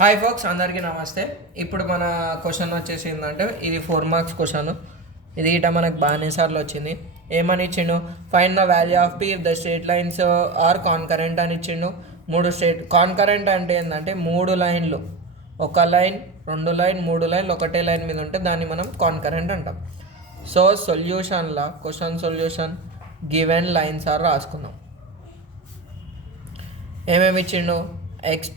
Hi folks, అందరికీ నమస్తే. ఇప్పుడు మన క్వశ్చన్ వచ్చేసి ఏంటంటే ఇది 4 మార్క్స్ క్వశ్చన్. ఇది ఇట మనకు బాగానే సార్లు వచ్చింది. ఏమని ఇచ్చిండు? Find the value of P if the straight lines are concurrent అని ఇచ్చిండు. కాన్కరెంట్ అంటే ఏంటంటే 3 లైన్లు, ఒక లైన్, 2 లైన్, 3 లైన్లు ఒకటే లైన్ మీద ఉంటే దాన్ని మనం కాన్కరెంట్ అంటాం. సో సొల్యూషన్లా question solution given lines are రాసుకుందాం. ఏమేమి ఇచ్చిండు? X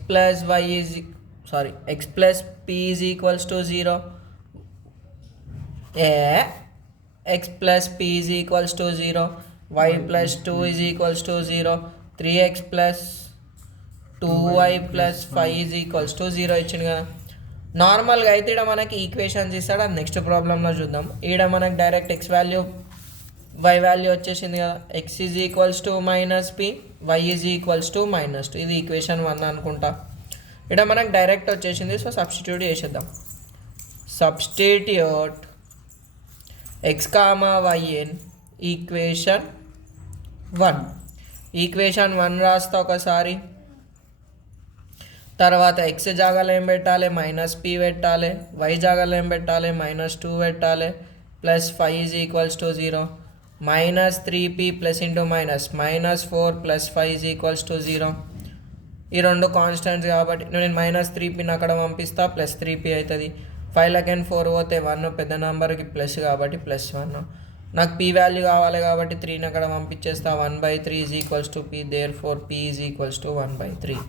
plus p is equals to 0, x plus p is equals to 0, y plus 2 is equals to 0, 3x plus 2y plus 5 is equals to 0 ఇచ్చిండు కదా. నార్మల్గా అయితే ఇక్కడ మనకి ఈక్వేషన్స్ ఇస్తాడు, అది నెక్స్ట్ ప్రాబ్లంలో చూద్దాం. ఇక్కడ మనకి direct X value Y value వచ్చేసింది కదా. X is equals to minus P, Y is equals to -2. ఇది ఈక్వేషన్ 1 అనుకుంటా. ఇక్కడ మనకు డైరెక్ట్ వచ్చేసింది. సో సబ్స్టిట్యూట్ చేసేద్దాం. Substitute X comma Y in equation 1. Equation 1 రాస్తా ఒకసారి. తర్వాత ఎక్స్ జాగాలో ఏం పెట్టాలి? -p పెట్టాలి. వై జాగాలో ఏం పెట్టాలి? -2 పెట్టాలి. Plus 5 is equals to 0. -3p plus into -4 plus 5 is equals to 0. ఈ రెండు కాన్స్టెంట్స్ కాబట్టి నేను -3pని అక్కడ పంపిస్తా, ప్లస్ 3p అవుతుంది. 5 4 పోతే 1, పెద్ద నెంబర్కి ప్లస్ కాబట్టి +1. నాకు p వాల్యూ కావాలి కాబట్టి 3ని అక్కడ పంపించేస్తా. 1/3 is equals to p, therefore p is equals to 1/3.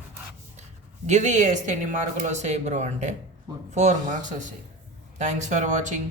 గిది వేస్తే ఎన్ని మార్కులు వస్తాయి బ్రో అంటే 4 మార్క్స్ వస్తాయి. Thanks for watching.